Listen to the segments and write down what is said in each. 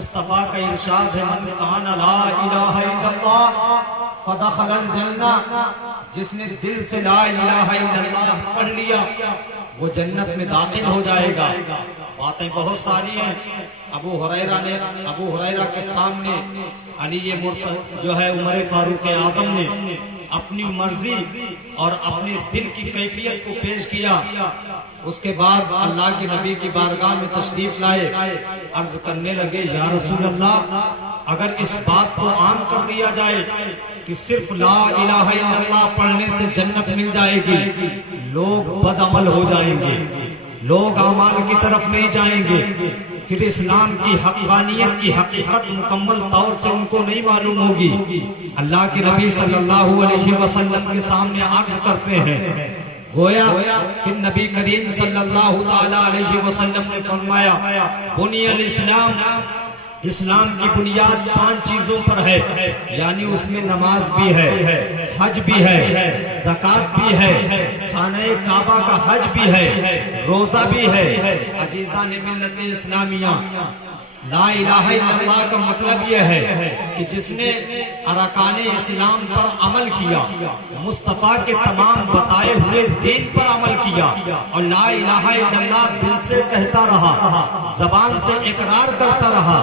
مصطفیٰ کا ارشاد ہے من کان لا الہ الا اللہ فدخل الجنہ، جس نے دل سے لا الہ الا اللہ پڑھ لیا وہ جنت میں داخل ہو جائے گا۔ باتیں بہت ساری ہیں۔ ابو ہریرہ کے سامنے علی جو ہے عمر فاروق اعظم نے اپنی مرضی اور اپنے دل کی کیفیت کو پیش کیا۔ اس کے بعد اللہ کے نبی کی بارگاہ میں تشریف لائے، عرض کرنے لگے یا رسول اللہ اگر اس بات کو عام کر دیا جائے کہ صرف لا الہ الا اللہ پڑھنے سے جنت مل جائے گی، لوگ بد عمل ہو جائیں گے، لوگ اعمال کی طرف نہیں جائیں گے، پھر اسلام کی حقانیت کی حقیقت مکمل طور سے ان کو نہیں معلوم ہوگی۔ اللہ کے نبی صلی اللہ علیہ وسلم کے سامنے عرض کرتے ہیں، گویا پھر نبی کریم صلی اللہ تعالی علیہ وسلم نے فرمایا بنی الاسلام، اسلام کی بنیاد 5 چیزوں پر ہے، یعنی اس میں نماز بھی ہے، حج بھی ہے، زکوٰۃ بھی ہے، خانہ کعبہ کا حج بھی ہے، روزہ بھی ہے۔ عزیزان ملت اسلامیہ، لا الہ الا اللہ کا مطلب یہ ہے کہ جس نے ارکان اسلام پر عمل کیا، مصطفیٰ کے تمام بتائے ہوئے دین پر عمل کیا اور لا الہ الا اللہ دل سے کہتا رہا، زبان سے اقرار کرتا رہا،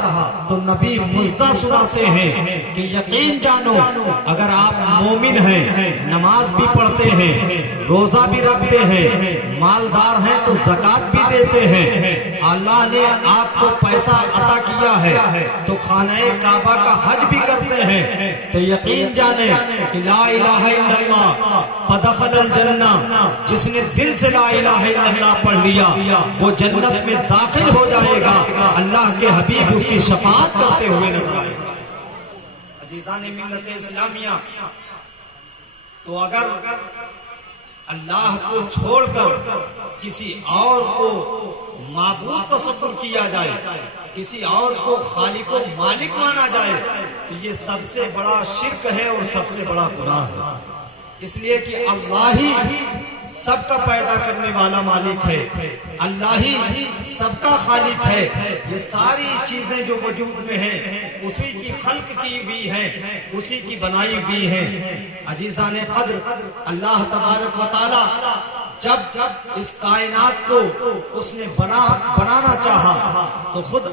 تو نبی مژدہ سناتے ہیں کہ یقین جانو اگر آپ مومن ہیں، نماز بھی پڑھتے ہیں، روزہ بھی رکھتے ہیں، مالدار ہیں تو زکوٰۃ بھی دیتے ہیں، اللہ نے آپ کو پیسہ عطا کیا ہے تو خانہ کعبہ کا حج بھی کرتے ہیں، تو یقین جانیں کہ لا الہ الا اللہ فدخل الجنہ، جس نے دل سے لا الہ الا اللہ پڑھ لیا وہ جنت میں داخل ہو جائے گا۔ اللہ کے حبیب اس کی شفاعت کرتے ہوئے نظر آئے گا۔ عزیزان ملت اسلامیہ، تو اگر اللہ کو چھوڑ کر کسی اور کو معبود تصور کیا جائے، کسی اور کو خالق و مالک مانا جائے، تو یہ سب سے بڑا شرک ہے اور سب سے بڑا گناہ ہے۔ اس لیے کہ اللہ ہی سب کا پیدا کرنے والا مالک ہے، اللہ ہی سب کا خالق ہے۔ یہ ساری چیزیں جو وجود میں ہیں اسی کی خلق کی ہوئی ہیں، اسی کی بنائی ہوئی ہیں۔ عزیزان قدر، اللہ تبارک و تعالی جب اس کائنات کو اس نے بنانا چاہا تو خود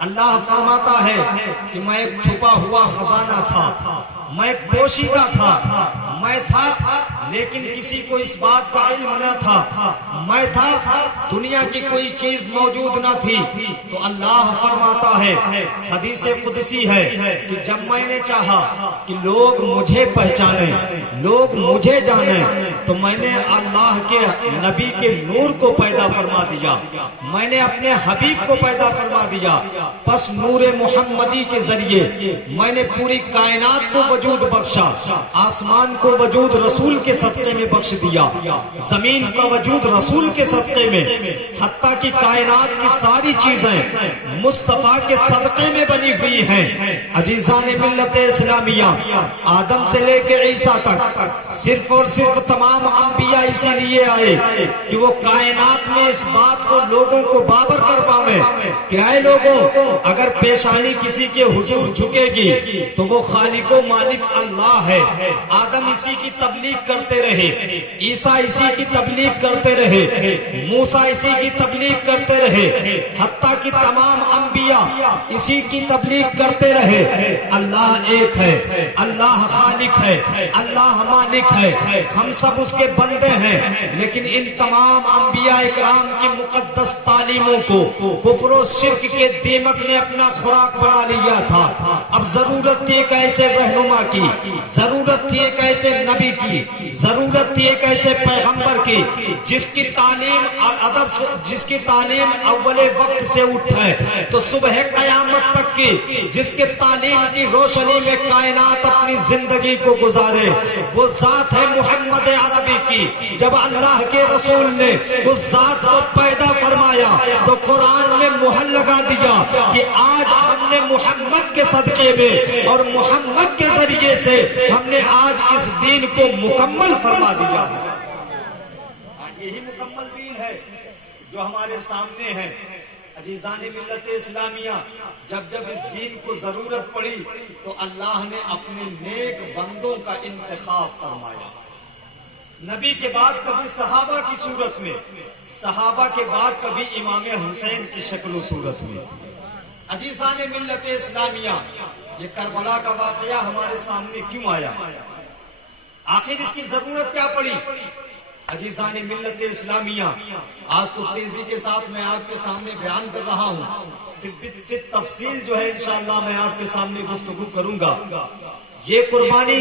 اللہ فرماتا ہے کہ میں ایک چھپا ہوا خزانہ تھا، میں ایک پوشیدہ تھا، میں تھا لیکن کسی کو اس بات کا علم نہ تھا، میں تھا دنیا کی کوئی چیز موجود نہ تھی۔ تو اللہ فرماتا ہے، حدیث قدسی ہے کہ جب میں نے چاہا کہ لوگ مجھے پہچانیں، لوگ مجھے جانیں، تو میں نے اللہ کے نبی کے نور کو پیدا فرما دیا، میں نے اپنے حبیب کو پیدا فرما دیا، پس نور محمدی کے ذریعے میں نے پوری کائنات کو وجود بخشا، آسمان کو وجود رسول کے صدقے میں بخش دیا، زمین کا وجود رسول کے صدقے میں، حتیٰ کہ کائنات کی ساری چیزیں مصطفیٰ کے صدقے میں بنی ہوئی ہیں۔ عزیزان ملت اسلامیہ، آدم سے لے کے عیسیٰ تک صرف اور صرف تمام انبیاء اسی لیے آئے کہ وہ کائنات میں اس بات کو لوگوں کو بابر کر پاویں کہ اے لوگوں، اگر پیشانی کسی کے حضور جھکے گی تو وہ خالق و مالک اللہ ہے۔ آدم اسی کی تبلیغ کرتے رہے، عیسیٰ اسی کی تبلیغ کرتے رہے، موسیٰ اسی کی تبلیغ کرتے رہے، حتیٰ کہ تمام انبیاء اسی کی تبلیغ کرتے رہے۔ اللہ ایک ہے، اللہ خالق ہے، اللہ مالک ہے، ہم سب اس کے بندے ہیں، لیکن ان تمام انبیاء اکرام کی مقدس تعلیموں کو کفر و شرک کے دیمک نے اپنا خوراک بنا لیا تھا۔ اب ضرورت تھی ایک ایسے رہنما کی، ضرورت تھی ایک ایسے نبی کی، ضرورت تھی ایک ایسے پیغمبر کی جس کی تعلیم اول وقت سے اٹھے تو صبح قیامت تک کی، جس کے تعلیم کی روشنی میں کائنات اپنی زندگی کو گزارے۔ وہ ذات ہے محمد عربی کی۔ جب اللہ کے رسول نے اس ذات کو پیدا فرمایا تو قرآن میں مہر لگا دیا کہ آج ہم نے محمد کے صدقے میں اور محمد کے ذریعے سے ہم نے آج اس دین کو مکمل فرما دیا ہے۔ یہی مکمل دین ہے جو ہمارے سامنے ہے۔ عزیزان ملت اسلامیہ، جب جب اس دین کو ضرورت پڑی تو اللہ نے اپنے نیک بندوں کا انتخاب فرمایا. نبی کے بعد کبھی صحابہ کی صورت میں، صحابہ کے بعد کبھی امام حسین کی شکل و صورت میں. عزیزان ملت اسلامیہ، یہ کربلا کا واقعہ ہمارے سامنے کیوں آیا؟ آخر اس کی ضرورت کیا پڑی؟ عزیزان ملت اسلامیہ، آج تو تیزی کے ساتھ میں آپ کے سامنے بیان کر رہا ہوں، پھر تفصیل جو ہے انشاءاللہ میں آپ کے سامنے گفتگو کروں گا. یہ قربانی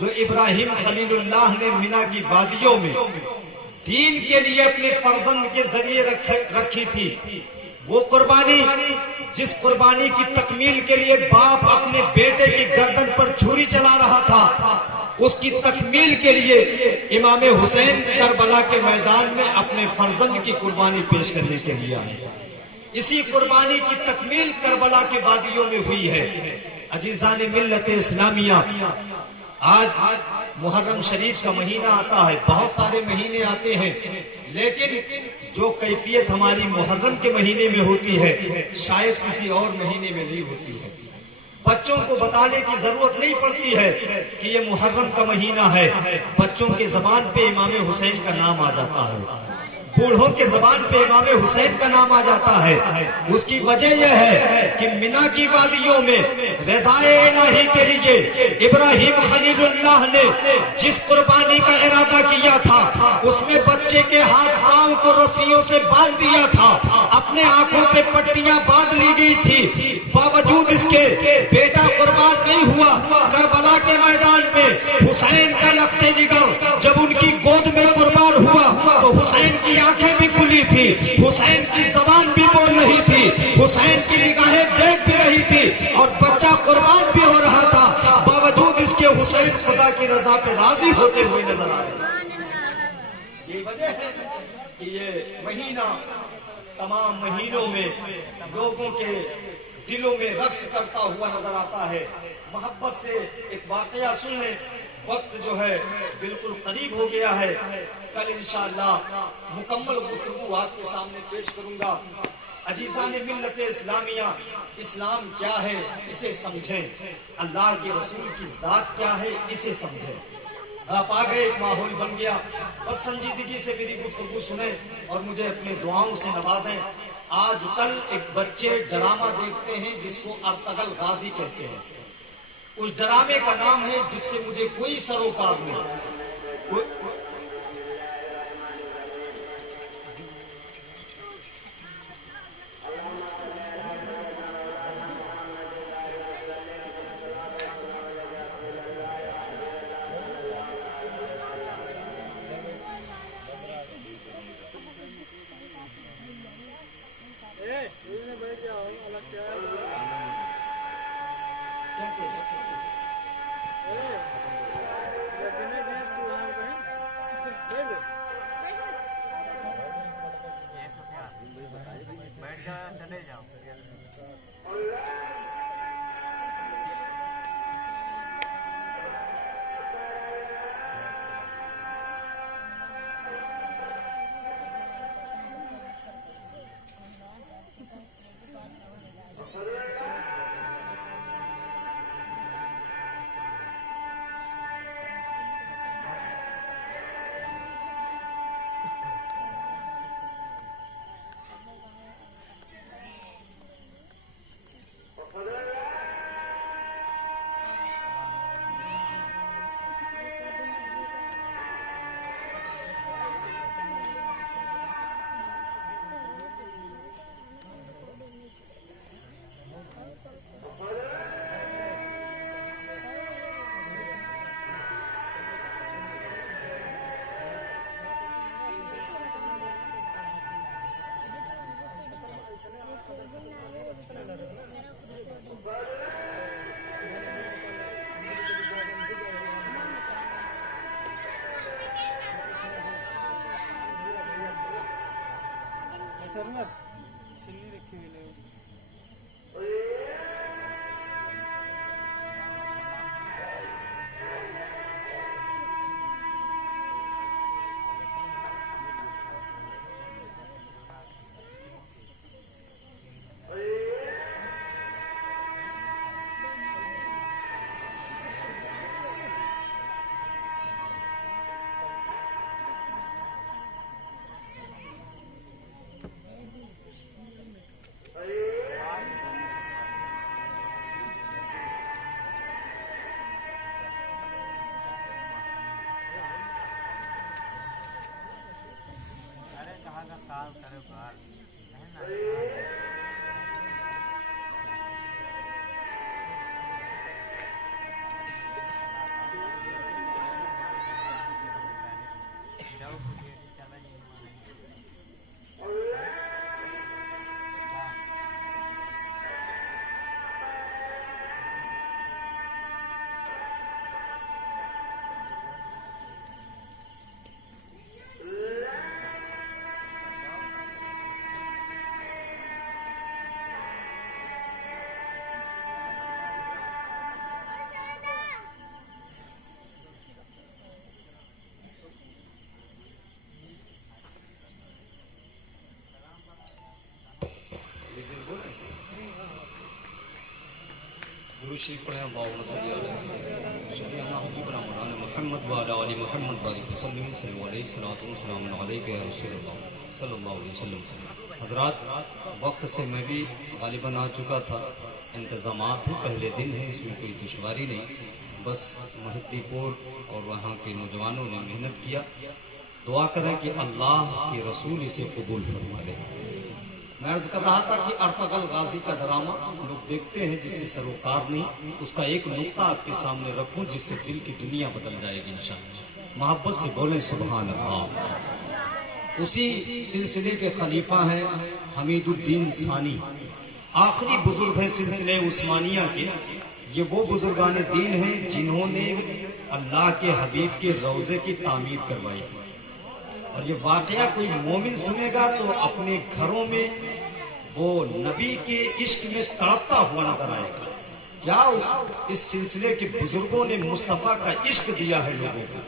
جو ابراہیم خلیل اللہ نے مینا کی وادیوں میں دین کے لیے اپنے فرزند کے ذریعے رکھی تھی، وہ قربانی جس قربانی کی تکمیل کے لیے باپ اپنے بیٹے کی گردن پر چھری چلا رہا تھا، اس کی تکمیل کے لیے امام حسین کربلا کے میدان میں اپنے فرزند کی قربانی پیش کرنے کے لیے آئے. اسی قربانی کی تکمیل کربلا کے وادیوں میں ہوئی ہے. عزیزان ملت اسلامیہ، آج محرم شریف کا مہینہ آتا ہے، بہت سارے مہینے آتے ہیں، لیکن جو کیفیت ہماری محرم کے مہینے میں ہوتی ہے شاید کسی اور مہینے میں نہیں ہوتی ہے. بچوں کو بتانے کی ضرورت نہیں پڑتی ہے کہ یہ محرم کا مہینہ ہے، بچوں کے زبان پہ امام حسین کا نام آ جاتا ہے، بوڑھوں کے زبان پہ امام حسین کا نام آ جاتا ہے. اس کی وجہ یہ ہے کہ مینا کی وادیوں میں رضائے الہی کے لیے ابراہیم خلیل اللہ نے جس قربانی کا ارادہ کیا تھا، اس میں بچے کے ہاتھ پاؤں کو رسیوں سے باندھ دیا تھا، اپنے آنکھوں پہ پٹیاں باندھ لی گئی تھی. باوجود اس کے بیٹا قربان نہیں ہوا. کربلا کے میدان میں حسین کا لخت جگر جب ان کی گود میں قربان ہوا تو حسین کی آنکھیں بھی کھلی تھی، حسین کی زبان بھی بول رہی تھی، حسین کی نگاہیں دیکھ بھی رہی تھی، اور بچہ قربان بھی ہو رہا تھا. باوجود اس کے حسین خدا کی رضا پہ راضی ہوتے ہوئے نظر آ رہے. یہ وجہ ہے کہ یہ مہینہ تمام مہینوں میں لوگوں کے دلوں میں رقص کرتا ہوا نظر آتا ہے. محبت سے ایک واقعہ سن لیں، وقت جو ہے بالکل قریب ہو گیا ہے. کل انشاءاللہ مکمل گفتگو آپ کے سامنے پیش کروں گا. عزیزان ملت اسلامیہ، اسلام کیا ہے اسے سمجھیں، اللہ کے رسول کی ذات کیا ہے اسے سمجھیں. آپ آگئے، ایک ماحول بن گیا، بس سنجیدگی سے میری گفتگو سنیں اور مجھے اپنے دعاؤں سے نوازیں. آج کل ایک بچے ڈرامہ دیکھتے ہیں جس کو ارطغرل غازی کہتے ہیں. اس ڈرامے کا نام ہے جس سے مجھے کوئی سروکار نہیں. شریف پڑھیں اللہم صلی اللہ علیہ محمد وعلی آل محمد بارک وسلم صلی اللہ علیہ وسلم علیکہ یا رسول اللہ صلی اللہ علیہ وسلم۔ حضرات، وقت سے میں بھی غالباً آ چکا تھا، انتظامات ہیں، پہلے دن ہے، اس میں کوئی دشواری نہیں، بس مہدی پور اور وہاں کے نوجوانوں نے محنت کیا۔ دعا کریں کہ اللہ کے رسول اسے قبول فرما لے۔ میں عرض کر رہا تھا کہ ارطغرل غازی کا ڈرامہ لوگ دیکھتے ہیں جس سے سروکار نہیں، اس کا ایک نقطہ آپ کے سامنے رکھوں جس سے دل کی دنیا بدل جائے گی انشاءاللہ۔ محبت سے بولیں سبحان اللہ۔ اسی سلسلے کے خلیفہ ہیں حمید الدین ثانی، آخری بزرگ ہیں سلسلے عثمانیہ کے۔ یہ وہ بزرگان دین ہیں جنہوں نے اللہ کے حبیب کے روضے کی تعمیر کروائی تھی، اور یہ واقعہ کوئی مومن سنے گا تو اپنے گھروں میں وہ نبی کے عشق میں تڑپتا ہوا نظر آئے گا۔ کیا اس سلسلے کے بزرگوں نے مصطفیٰ کا عشق دیا ہے لوگوں کو۔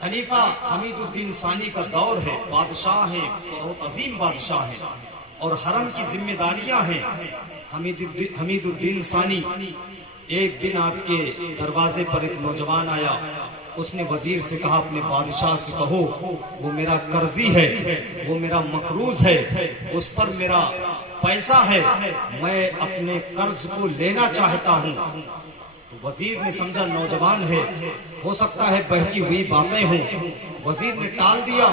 خلیفہ حمید الدین ثانی کا دور ہے، بادشاہ ہیں، بہت عظیم بادشاہ ہیں، اور حرم کی ذمہ داریاں ہیں۔ حمید الدین ثانی، ایک دن آپ کے دروازے پر ایک نوجوان آیا، اس نے وزیر سے کہا اپنے بادشاہ سے کہو وہ میرا قرضی ہے، وہ میرا مقروض ہے، اس پر میرا پیسہ ہے، میں اپنے قرض کو لینا چاہتا ہوں۔ وزیر نے سمجھا نوجوان ہے، ہو سکتا ہے بہتی ہوئی باتیں ہوں، وزیر نے ٹال دیا۔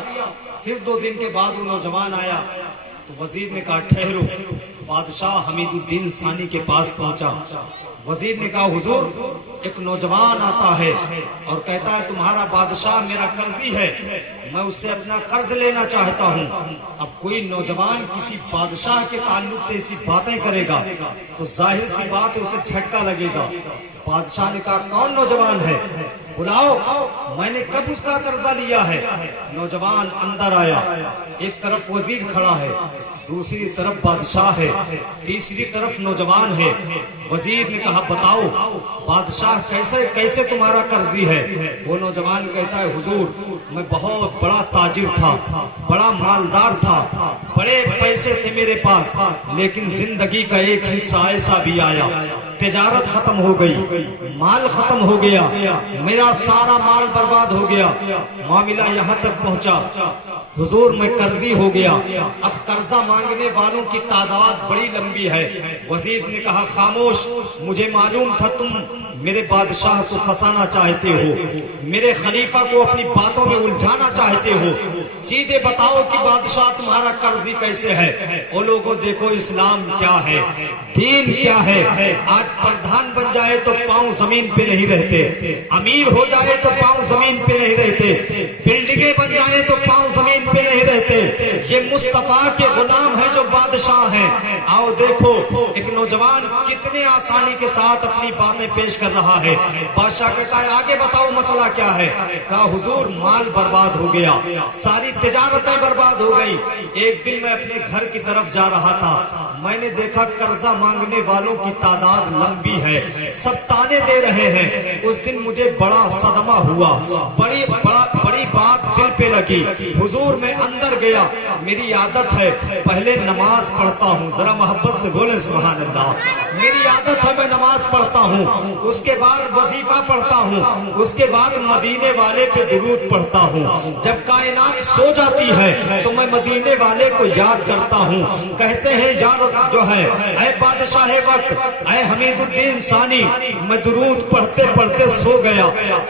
پھر 2 دن کے بعد وہ نوجوان آیا تو وزیر نے کہا ٹھہرو۔ بادشاہ حمید الدین ثانی کے پاس پہنچا، وزیر نے کہا حضور ایک نوجوان آتا ہے اور کہتا ہے تمہارا بادشاہ میرا قرضی ہے، میں اس سے اپنا قرض لینا چاہتا ہوں۔ اب کوئی نوجوان کسی بادشاہ کے تعلق سے ایسی باتیں کرے گا تو ظاہر سی بات ہے اسے جھٹکا لگے گا۔ بادشاہ نے کہا کون نوجوان ہے، بلاؤ، میں نے کب اس کا قرضہ لیا ہے۔ نوجوان اندر آیا، ایک طرف وزیر کھڑا ہے، دوسری طرف بادشاہ ہے، تیسری طرف نوجوان ہے۔ وزیر نے کہا بتاؤ بادشاہ کیسے تمہارا قرضی ہے۔ وہ نوجوان کہتا ہے حضور میں بہت بڑا تاجر تھا، بڑا مالدار تھا، بڑے پیسے تھے میرے پاس، لیکن زندگی کا ایک حصہ ایسا بھی آیا، تجارت ختم ہو گئی، مال ختم ہو گیا، میرا سارا مال برباد ہو گیا، معاملہ یہاں تک پہنچا حضور میں قرضی ہو گیا، اب قرضہ مانگنے والوں کی تعداد بڑی لمبی ہے۔ وزیر نے کہا خاموش، مجھے معلوم تھا تم میرے بادشاہ کو پھنسانا چاہتے ہو، میرے خلیفہ کو اپنی باتوں میں الجھانا چاہتے ہو، سیدھے بتاؤ کہ بادشاہ تمہارا قرضی کیسے ہے۔ وہ لوگوں دیکھو اسلام کیا ہے، دین کیا ہے۔ آج پردھان بن جائے تو پاؤں زمین پہ نہیں رہتے، امیر ہو جائے تو پاؤں زمین پہ نہیں رہتے، بلڈنگیں بن جائے تو پاؤں زمین پہ نہیں رہتے۔ یہ مصطفیٰ کے غلام ہیں جو بادشاہ ہیں۔ آؤ دیکھو ایک نوجوان کتنے آسانی کے ساتھ اپنی باتیں پیش کر رہا ہے۔ بادشاہ کہتا ہے آگے بتاؤ مسئلہ کیا ہے۔ کہا حضور مال برباد ہو گیا، ساری تجارتیں برباد ہو گئی۔ ایک دن میں اپنے گھر کی طرف جا رہا تھا، میں نے دیکھا قرضہ مانگنے والوں کی تعداد لمبی ہے، سب تانے دے رہے ہیں۔ اس دن مجھے بڑا صدمہ ہوا، بڑی بات دل پہ لگی۔ حضور میں اندر گیا، میری عادت ہے پہلے نماز پڑھتا ہوں، ذرا محبت سے بولیں سبحان اللہ۔ میری عادت ہے میں نماز پڑھتا ہوں، اس کے بعد وظیفہ پڑھتا ہوں، اس کے بعد مدینے والے پہ درود پڑھتا ہوں۔ جب کائنات سو جاتی ہے تو میں مدینے والے کو یاد کرتا ہوں۔ کہتے ہیں یار جو ہے اے بادشاہ وقت، اے حمید الدین ثانی، میں درود پڑھتے پڑھتے سو گیا،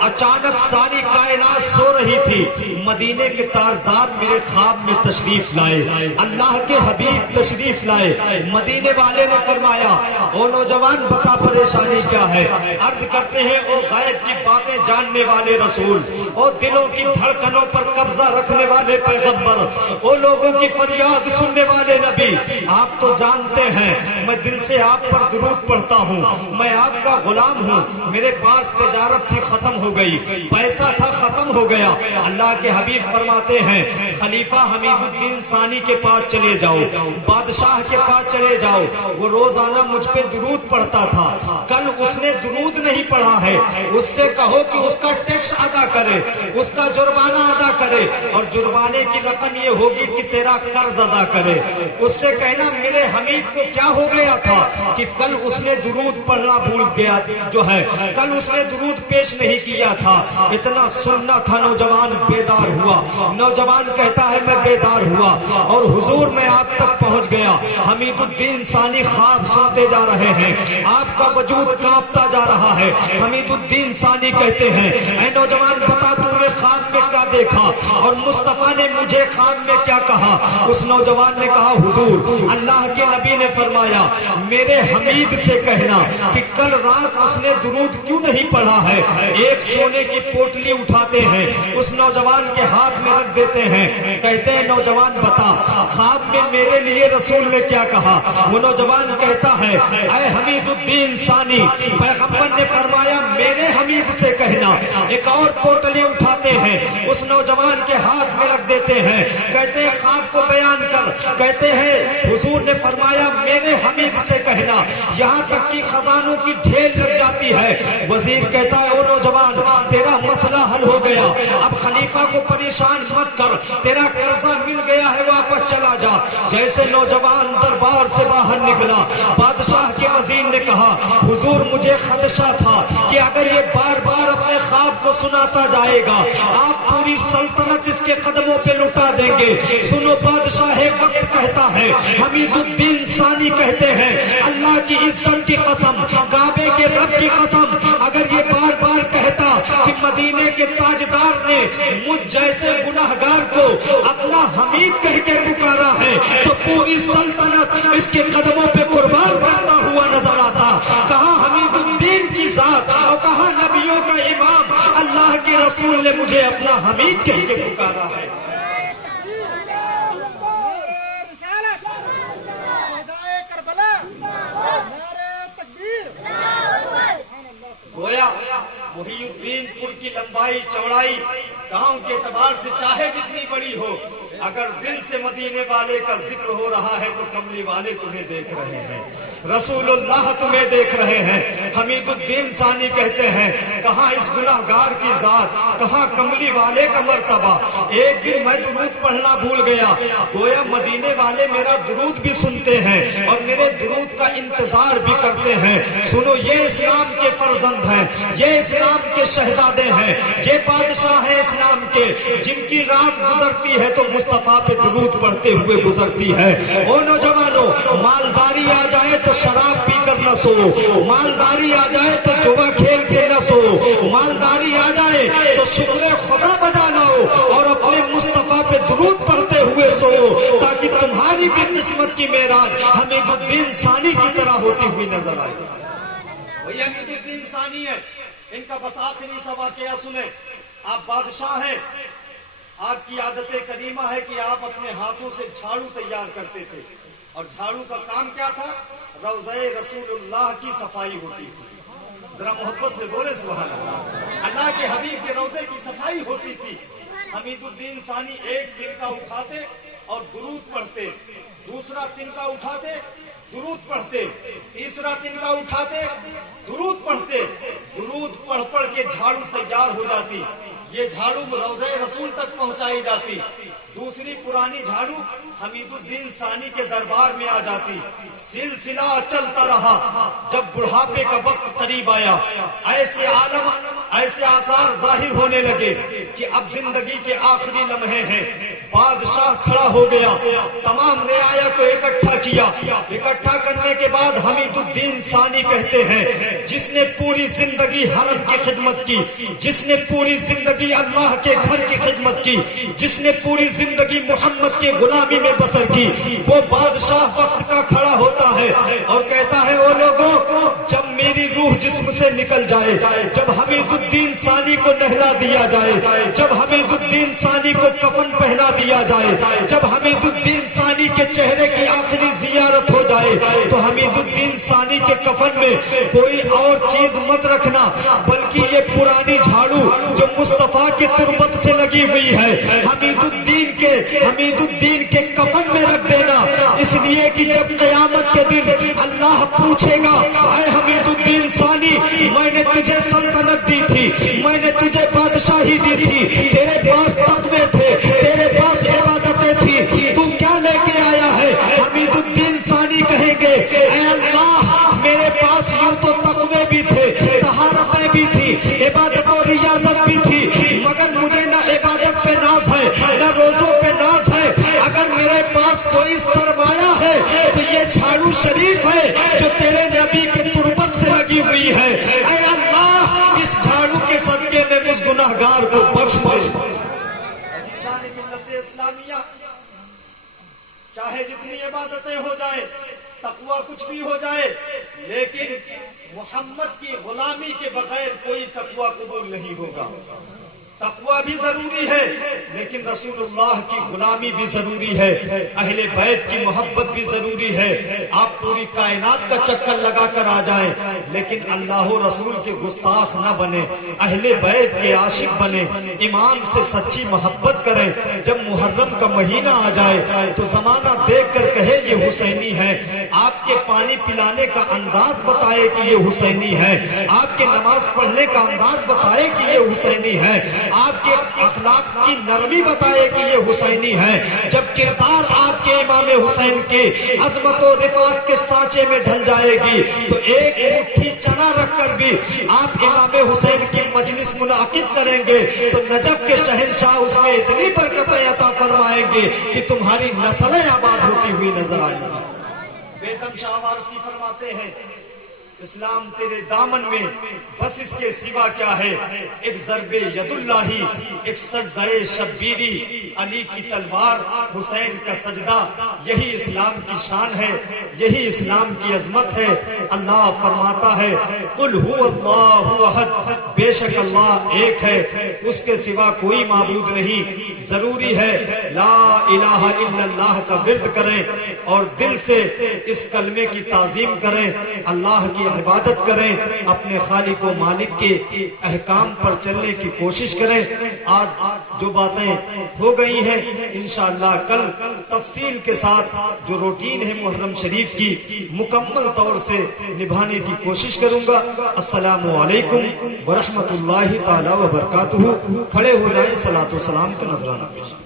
اچانک ساری کائنات سو رہی تھی، مدینے کے تاجدار میرے خواب میں تشریف تشریف لائے، اللہ کے حبیب تشریف لائے۔ مدینے والے نے فرمایا او نوجوان بتا پریشانی کیا ہے؟ عرض کرتے ہیں او غیب کی باتیں جاننے والے رسول، او دلوں کی دھڑکنوں پر قبضہ رکھنے والے پیغمبر، او لوگوں کی فریاد سننے والے نبی، آپ تو جانتے ہیں میں دل سے آپ پر درود پڑھتا ہوں، میں آپ کا غلام ہوں، میرے پاس تجارت تھی ختم ہو گئی، پیسہ تھا ختم ہو گیا۔ اللہ کے حبیب فرماتے ہیں خلیفہ حمید الدین ثانی کے پاس چلے جاؤ، بادشاہ کے پاس چلے جاؤ، وہ روزانہ مجھ پہ درود پڑھتا تھا، کل اس نے درود نہیں پڑھا ہے، اس سے کہو کہ اس کا ٹیکس ادا کرے، اس کا جرمانہ ادا کرے، اور جرمانے کی رقم یہ ہوگی کہ تیرا قرض ادا کرے۔ اس سے کہنا میرے حمید کو کیا ہو گیا تھا کہ کل اس نے درود پڑھنا بھول گیا، جو ہے کل اس نے درود پیش نہیں کیا تھا۔ اتنا سننا تھا، نوجوان بیدار ہوا، نوجوان کہتا ہے میں بیدار ہوا اور حضور میں آپ تک پہنچ گیا۔ حمید الدین ثانی خواب سنتے جا رہے ہیں، آپ کا وجود کانپتا جا رہا ہے۔ حمید الدین ثانی کہتے ہیں اے نوجوان بتا تو نے خواب میں کیا دیکھا اور مصطفیٰ نے مجھے خواب میں کیا کہا؟ اس نوجوان نے کہا حضور اللہ کے نبی نے فرمایا میرے حمید سے کہنا کہ کل رات اس نے درود کیوں نہیں پڑھا ہے۔ ایک سونے کی پوٹلی اٹھاتے ہیں، اس نوجوان کے ہاتھ میں رکھ دیتے ہیں، کہتے ہیں نوجوان بتا خواب میں میرے لیے رسول نے کیا کہا؟ وہ نوجوان کہتا ہے اے حمید الدین ثانی پیغمبر نے فرمایا میرے حمید سے کہنا۔ ایک اور پوٹلی اٹھاتے ہیں، اس نوجوان کے ہاتھ میں رکھ دیتے ہیں، کہتے ہیں خواب کو بیان کر، کہتے ہیں حضور نے فرمایا میرے حمید سے کہنا، یہاں تک کہ خزانوں کی ڈھیر لگ جاتی ہے۔ وزیر کہتا ہے او نوجوان تیرا مسئلہ حل ہو گیا، اب خلیفہ کو پریشان مت کر، تیرا قرضہ مل گیا ہے، واپس چلا جا۔ جیسے نوجوان دربار سے باہر نکلا، بادشاہ کے وزیر نے کہا حضور مجھے خدشہ تھا کہ اگر یہ بار بار اپنے خواب کو سناتا جائے گا آپ پوری سلطنت اس کے قدموں پہ لٹا دیں گے۔ سنو بادشاہ وقت کہتا ہے، حمید الدین ثانی کہتے ہیں اللہ کی عزت کی قسم، کعبے کے رب کی قسم، اگر یہ بار بار کہتا کہ مدینے کے تاجدار نے مجھ جیسے گناہگار کو اپنا حمید کہہ کے پکارا ہے تو پوری سلطنت اس کے قدموں پہ قربان کرتا ہوا نظر آتا۔ کہاں حمید الدین کی ذات اور کہاں نبیوں کا امام، اللہ کے رسول نے مجھے اپنا حمید کہہ کے پکارا ہے۔ گویا محی الدین پور کی لمبائی چوڑائی گاؤں کے اعتبار سے چاہے جتنی بڑی ہو، اگر دل سے مدینے والے کا ذکر ہو رہا ہے تو کملی والے تمہیں دیکھ رہے ہیں، رسول اللہ تمہیں دیکھ رہے ہیں۔ حمید الدین ثانی کہتے ہیں کہاں اس گناہگار کی ذات، کہاں کملی والے کا مرتبہ۔ ایک دن میں درود پڑھنا بھول گیا، گویا مدینے والے میرا درود بھی سنتے ہیں اور میرے درود کا انتظار بھی کرتے ہیں۔ سنو یہ اسلام کے فرزند ہیں، یہ اسلام کے شہزادے ہیں، یہ بادشاہ ہیں اسلام کے، جن کی رات گزرتی ہے تو مصطفیٰ پہ درود پڑھتے ہوئے گزرتی ہے۔ او نوجوانوں مالداری آ جائے تو شراب پی کر نہ سو، مالداری آ جائے تو جوا کھیل کے نہ سو، مالداری آ جائے تو شکر خدا بجا لاؤ اور اپنے مصطفیٰ پہ درود پڑھتے ہوئے سو، تاکہ تمہاری بھی قسمت کی معراج حمید الدین ثانی کی طرح ہوتی ہوئی نظر آئے۔ وہی حمید الدین ثانی ہے، ان کا بس آخری سا واقعہ سنیں۔ آپ بادشاہ ہیں، آپ کی عادت قدیمہ ہے کہ آپ اپنے ہاتھوں سے جھاڑو تیار کرتے تھے، اور جھاڑو کا کام کیا تھا؟ روضہ رسول اللہ کی صفائی ہوتی تھی۔ ذرا محبت سے بولے سبحان اللہ۔ اللہ کے حبیب کے روضے کی صفائی ہوتی تھی۔ حمید الدین ثانی ایک تنکا اٹھاتے اور درود پڑھتے، دوسرا تنکا اٹھاتے درود پڑھتے، تیسرا تنکا اٹھاتے درود پڑھتے، درود پڑھ پڑھ کے جھاڑو تیار ہو جاتی۔ یہ جھاڑو روضہ رسول تک پہنچائی جاتی، دوسری پرانی جھاڑو حمید الدین ثانی کے دربار میں آ جاتی۔ سلسلہ چلتا رہا، جب بڑھاپے کا وقت قریب آیا، ایسے آثار ظاہر ہونے لگے کہ اب زندگی کے آخری لمحے ہیں، بادشاہ کھڑا ہو گیا، تمام رعایا کو اکٹھا کیا، اکٹھا کرنے کے بعد حمید الدین ثانی کہتے ہیں جس نے پوری زندگی حرم کی خدمت کی، جس نے پوری زندگی اللہ کے گھر کی خدمت کی، جس نے پوری زندگی محمد کے غلامی میں بسر کی، وہ بادشاہ وقت کا کھڑا ہوتا ہے اور کہتا ہے او لوگوں، جب میری روح جسم سے نکل جائے، جب حمید الدین ثانی کو نہلا دیا جائے، جب حمید الدین ثانی کو کفن پہنا دیا جائے، جب حمید الدین ثانی کے چہرے کی آخری زیارت ہو جائے، تو حمید الدین ثانی کے کفن میں کوئی اور چیز مت رکھنا، بلکہ یہ پرانی جھاڑو جو مصطفیٰ کے تربت سے لگی ہوئی ہے حمید الدین کے کفن میں رکھ دینا، اس لیے کہ جب قیامت کے دن اللہ پوچھے گا اے حمید الدین ثانی، میں نے تجھے سلطنت دی تھی، میں نے تجھے بادشاہی دی تھی، تیرے پاس تقوی تھے، تیرے پاس عبادتیں تھی، تو کیا لے کے آیا ہے؟ حمید الدین ثانی کہیں گے اے اللہ، میرے پاس یوں تو تقوی بھی تھے، طہارتیں بھی تھی، عبادت و ریاضت بھی تھی، مگر مجھے نہ عبادت پہ ناز ہے نہ روزوں پہ ناز ہے، اگر میرے پاس کوئی سرمایہ ہے تو یہ جھاڑو شریف ہے جو تیرے نبی کے تربت سے لگی ہوئی ہے، اے اللہ اس جھاڑو کے صدقے میں اس گناہگار کو بخش دے۔ عزیزان ملت اسلامیہ، چاہے جتنی عبادتیں ہو جائیں، تقوی کچھ بھی ہو جائے، لیکن محمد کی غلامی کے بغیر کوئی تقوی قبول نہیں ہوگا۔ تقوی بھی ضروری ہے لیکن رسول اللہ کی غلامی بھی ضروری ہے، اہل بیت کی محبت بھی ضروری ہے۔ آپ پوری کائنات کا چکر لگا کر آ جائیں لیکن اللہ و رسول کے گستاخ نہ بنے، اہل بیت کے عاشق بنے، امام سے سچی محبت کریں۔ جب محرم کا مہینہ آ جائے تو زمانہ دیکھ کر کہے یہ حسینی ہے، آپ کے پانی پلانے کا انداز بتائے کہ یہ حسینی ہے، آپ کے نماز پڑھنے کا انداز بتائے کہ یہ حسینی ہے، آپ کے اخلاق کی نرمی بتائے کہ یہ حسینی ہے۔ جب کردار آپ کے امام حسین کے عظمت و رفعت کے سانچے میں ڈھل جائے گی تو ایک مٹھی چنا رکھ کر بھی آپ امام حسین کی مجلس منعقد کریں گے تو نجف کے شہنشاہ اس میں اتنی برکتیں عطا فرمائیں گے کہ تمہاری نسلیں آباد ہوتی ہوئی نظر آئیں گی۔ بیگم شاہ وارسی فرماتے ہیں اسلام تیرے دامن میں بس اس کے سوا کیا ہے، ایک ضرب ید اللہ، ایک سجدہ شبیری، علی کی تلوار، حسین کا سجدہ، یہی اسلام کی شان ہے، یہی اسلام کی عظمت ہے۔ اللہ فرماتا ہے قل هو اللہ احد، بے شک اللہ ایک ہے، اس کے سوا کوئی معبود نہیں۔ ضروری ہے لا الہ الا اللہ کا ورد کریں اور دل سے اس کلمے کی تعظیم کریں، اللہ کی عبادت کریں، اپنے خالق و مالک کے احکام پر چلنے کی کوشش کریں۔ آج جو باتیں ہو گئی ہیں انشاءاللہ کل تفصیل کے ساتھ جو روٹین ہے محرم شریف کی مکمل طور سے نبھانے کی کوشش کروں گا۔ السلام علیکم ورحمۃ اللہ تعالی وبرکاتہ۔ کھڑے ہو جائیں، صلاۃ و سلام کا نذرانہ پیش۔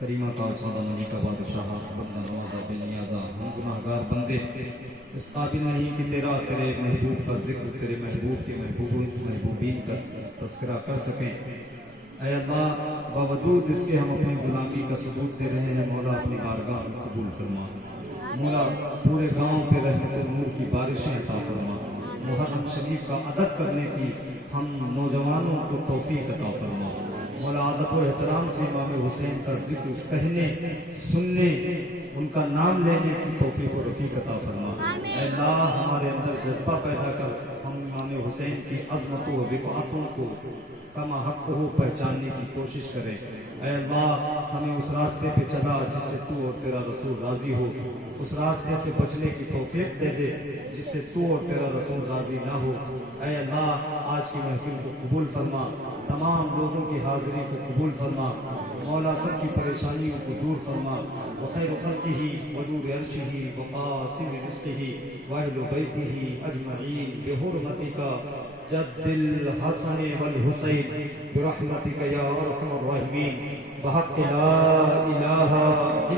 کریمہ کا سادہ نبی کا بادشاہ بندہ نوازا بے نیازا ہم گناہگار بندے اس قابل نہیں کہ تیرے محبوب کا ذکر، تیرے محبوب کے محبوبین کا تذکرہ کر سکیں۔ اے اللہ، باوجود اس کے ہم اپنی غلامی کا ثبوت دے رہے ہیں، مولا اپنی بارگاہ میں قبول فرما۔ مولا پورے گاؤں پہ رحمت نور کی بارشیں عطا فرما۔ محرم شریف کا ادب کرنے کی ہم نوجوانوں کو توفیق عطا فرما۔ مولا ادب و احترام سے امام حسین کا ذکر کہنے، سننے، ان کا نام لینے کی توفیق و رفیق عطا فرما۔ اے اللہ، ہمارے اندر جذبہ پیدا کر، ہم امام حسین کی عظمتوں و رفعتوں کو کما حق ہو پہچاننے کی کوشش کریں۔ اے اللہ، ہمیں اس راستے پہ چلا جس سے تو اور تیرا رسول راضی ہو، اس راستے سے بچنے کی توفیق دے دے جس سے تو اور تیرا رسول راضی نہ ہو۔ اے اللہ، آج کی محفل کو قبول فرما، تمام لوگوں کی حاضری کو قبول فرما، مولا سب کی پریشانیوں کو دور فرما۔ وخیر خلقہ ونور عرشہ وقاسم رزقہ واہل بیتہ اجمعین بحرمتک جد الحسن والحسین برحمتک یا ارحم الراحمین بحق لا الہ